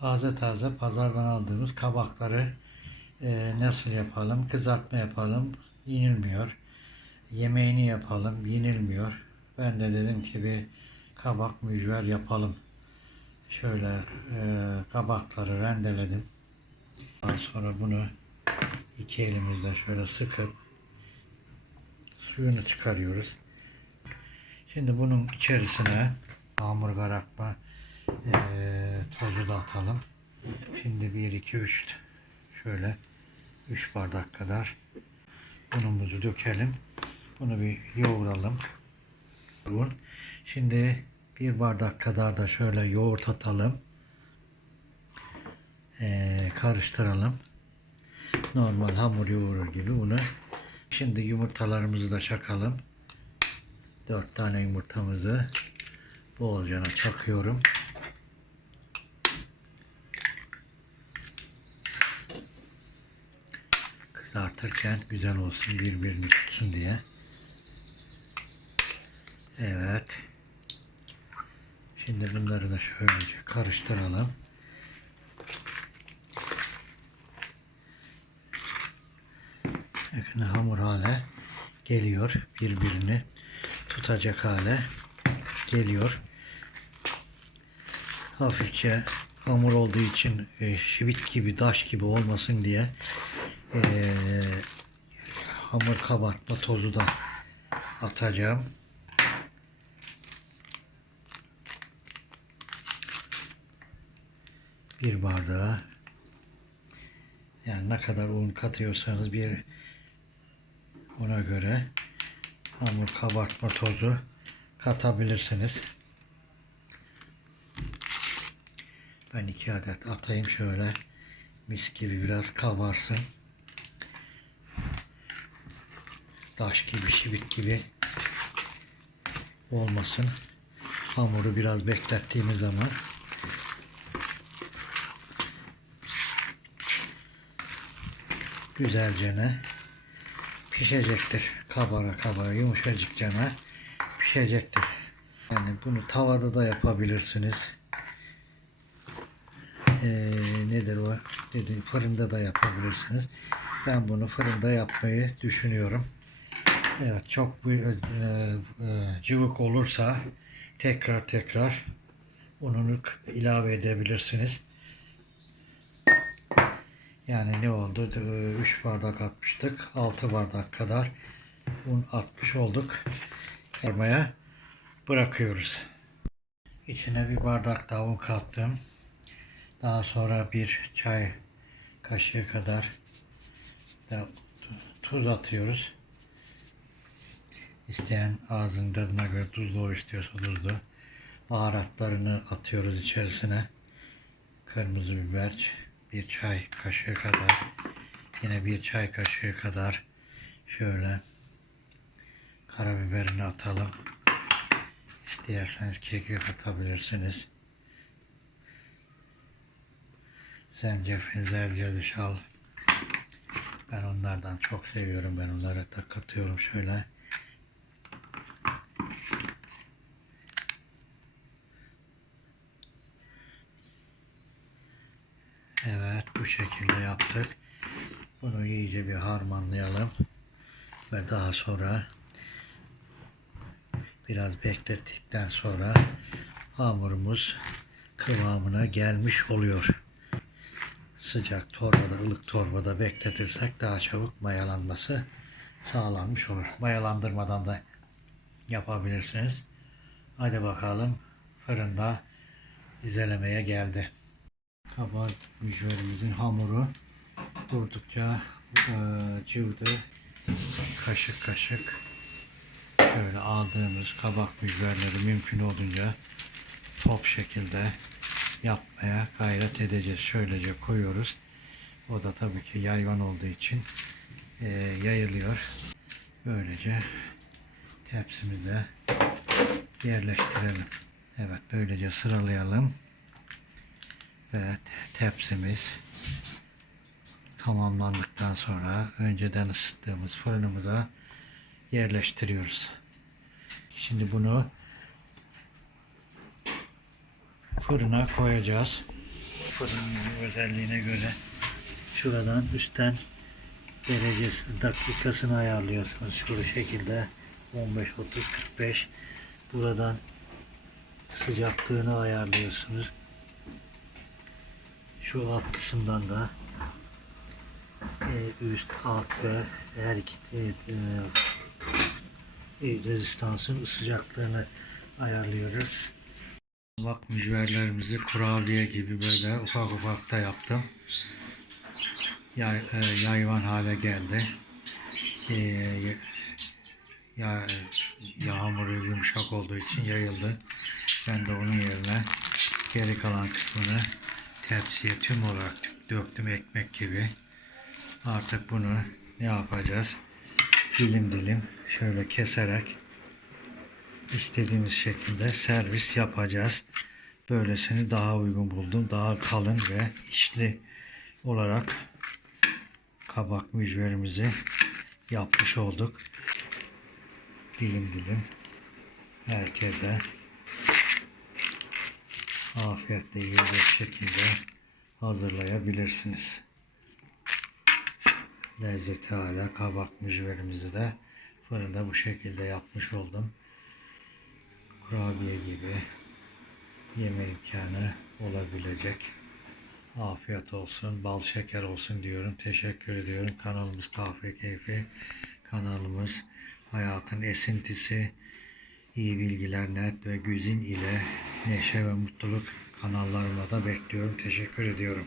taze taze pazardan aldığımız kabakları e, nasıl yapalım? Kızartma yapalım. Yenilmiyor. Yemeğini yapalım. Yenilmiyor. Ben de dedim ki bir kabak mücver yapalım. Şöyle e, kabakları rendeledim. Daha sonra bunu iki elimizle şöyle sıkıp suyunu çıkarıyoruz. Şimdi bunun içerisine hamur karakma eee tozu da atalım. Şimdi 1, 2, 3 şöyle 3 bardak kadar unumuzu dökelim. Bunu bir yoğuralım. Şimdi bir bardak kadar da şöyle yoğurt atalım. Eee, karıştıralım. Normal hamur yoğurur gibi bunu. Şimdi yumurtalarımızı da çakalım. 4 tane yumurtamızı bolcana çakıyorum. Kızartırken güzel olsun birbirini tutsun diye. Evet. Şimdi bunları da şöylece karıştıralım. Bakın hamur hale geliyor. Birbirini tutacak hale geliyor. Hafifçe hamur olduğu için e, şivit gibi, taş gibi olmasın diye e, hamur kabartma tozu da atacağım. Bir bardağı yani ne kadar un katıyorsanız bir ona göre hamur kabartma tozu katabilirsiniz. Ben iki adet atayım şöyle mis gibi biraz kabarsın. Taş gibi, şivit gibi olmasın. Hamuru biraz beklettiğimiz zaman güzelce ne pişecektir. Kabara kabara yumuşacık cana pişecektir. Yani bunu tavada da yapabilirsiniz. Ee, nedir o? Dedi, fırında da yapabilirsiniz. Ben bunu fırında yapmayı düşünüyorum. Evet çok bu- e, e, cıvık olursa tekrar tekrar ununu ilave edebilirsiniz. Yani ne oldu? 3 bardak atmıştık. 6 bardak kadar un atmış olduk. Yarmaya bırakıyoruz. İçine bir bardak daha un kattım. Daha sonra bir çay kaşığı kadar da tuz atıyoruz. İsteyen ağzının tadına göre tuzlu istiyorsa tuzlu. Baharatlarını atıyoruz içerisine. Kırmızı biber, bir çay kaşığı kadar, yine bir çay kaşığı kadar şöyle karabiberini atalım. İsterseniz kekik atabilirsiniz. Zencefil, zerdeçal. Ben onlardan çok seviyorum. Ben onlara da katıyorum şöyle. Evet bu şekilde yaptık. Bunu iyice bir harmanlayalım. Ve daha sonra biraz beklettikten sonra hamurumuz kıvamına gelmiş oluyor. Sıcak torbada, ılık torbada bekletirsek daha çabuk mayalanması sağlanmış olur. Mayalandırmadan da yapabilirsiniz. Hadi bakalım fırında dizelemeye geldi. Kabak mücverimizin hamuru durdukça e, cıvdı. Kaşık kaşık şöyle aldığımız kabak mücverleri mümkün olduğunca top şekilde yapmaya gayret edeceğiz. Şöylece koyuyoruz. O da tabii ki yayvan olduğu için e, yayılıyor. Böylece tepsimize yerleştirelim. Evet böylece sıralayalım. Evet tepsimiz tamamlandıktan sonra önceden ısıttığımız fırınımıza yerleştiriyoruz. Şimdi bunu fırına koyacağız. fırının özelliğine göre şuradan üstten derecesi dakikasını ayarlıyorsunuz şu şekilde 15 30 45 buradan sıcaklığını ayarlıyorsunuz şu alt kısımdan da e, üst alt ve her iki e, e, rezistansın sıcaklığını ayarlıyoruz. Bak mücverlerimizi kurabiye gibi böyle ufak ufak da yaptım. Yay, e, yayvan hale geldi. E, ya, yağmuru yumuşak olduğu için yayıldı. Ben de onun yerine geri kalan kısmını tepsiye tüm olarak döktüm ekmek gibi. Artık bunu ne yapacağız? Dilim dilim şöyle keserek istediğimiz şekilde servis yapacağız. Böylesini daha uygun buldum. Daha kalın ve içli olarak kabak mücverimizi yapmış olduk. Dilim dilim herkese afiyetle yiyecek şekilde hazırlayabilirsiniz. Lezzeti hala kabak mücverimizi de fırında bu şekilde yapmış oldum. Kurabiye gibi yeme imkanı olabilecek. Afiyet olsun, bal şeker olsun diyorum. Teşekkür ediyorum. Kanalımız Kahve Keyfi. Kanalımız hayatın esintisi, iyi bilgiler, net ve güzin ile neşe ve mutluluk kanallarıma da bekliyorum. Teşekkür ediyorum.